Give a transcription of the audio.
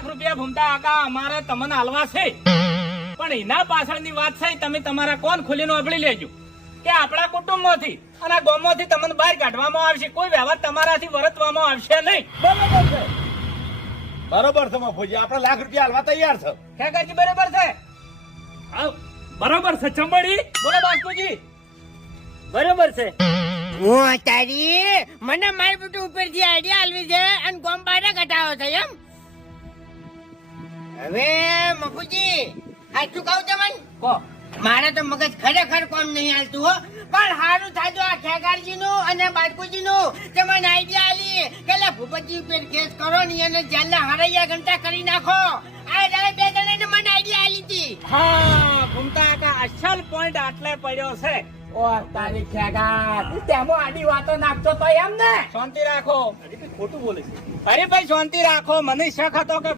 લાખ રૂપિયા ભૂમતા કાકા અમારે તમને હાલવા છે, પણ એના પાછળની વાત છે તમે તમારા કોણ ખુલીને વાપરી લેજો કે આપણા કુટુંબમાંથી અને આ ગામમાંથી તમને બહાર કાઢવામાં આવશે, કોઈ વ્યવહાર તમારાથી વર્તવામાં આવશે નહીં. બરોબર છે, બરોબર છે મફુજી, આપણે લાખ રૂપિયા હાલવા તૈયાર છે. ખેગાજી બરોબર છે? હા બરોબર છે. ચંબડી બોલો બાસ્કુજી. બરોબર છે. હું તારી મને મારી બધું ઉપરથી આઈડિયા આલવી છે અને ગોમ બારે ઘટાડો છે એમ. હવે મફુજી આ શું કહું તમને? કહો. મારે તો મગજ ખરેખર કોમ નહીં હાલતું હો, પણ સારું થાજો આ ખેગારજી નું અને બાળકુજી નું તમને આઈડિયા આલી કે લે ભૂપતજી ઉપર કેસ કરો ને એને જેલના હરૈયા ઘંટા કરી નાખો. આ જરા બે જણાને મને આઈડિયા આલી હતી. હા ભૂમતા કાકા અસલ પોઈન્ટ આટલે પડ્યો છે. ઓ તારી ખેગાર તેમાં આડી વાતો નાખતો તો એમ ને. શાંતિ રાખો. ખોટું બોલે છે. અરે ભાઈ શાંતિ રાખો. મને શક હતો કે